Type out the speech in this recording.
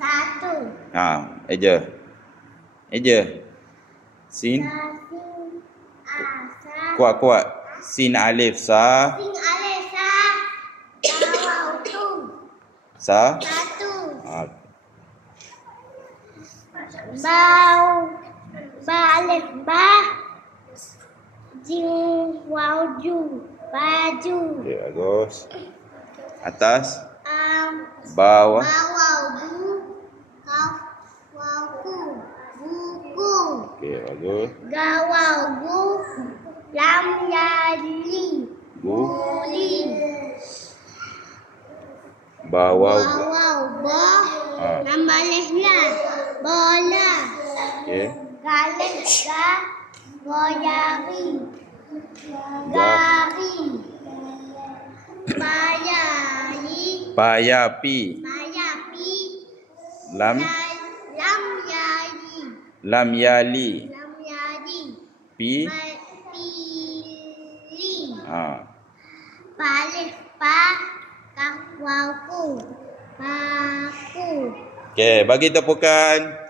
Satu. Eja. Sin. Kuat. Sin alif sa. Sin alif sa. Waw tu. Sa. Satu. Ba alif ba. Jim waw ju. Baju. Okey, bagus. Atas. Bawah. Waw bu. Kaf waw ku. Buku. Okey, bagus. Gawaw gu. Lam yali. Buli. Bawah. Ba. Nama lehla. Bola. Okey. Galak ga. Goyari. Gari. Bayari. Payapi. Mayapi. Lam yali. lam yali. Lam yali. Pi. Pili. Palif pa. Kakwaku. Paku. Okey, bagi tepukan.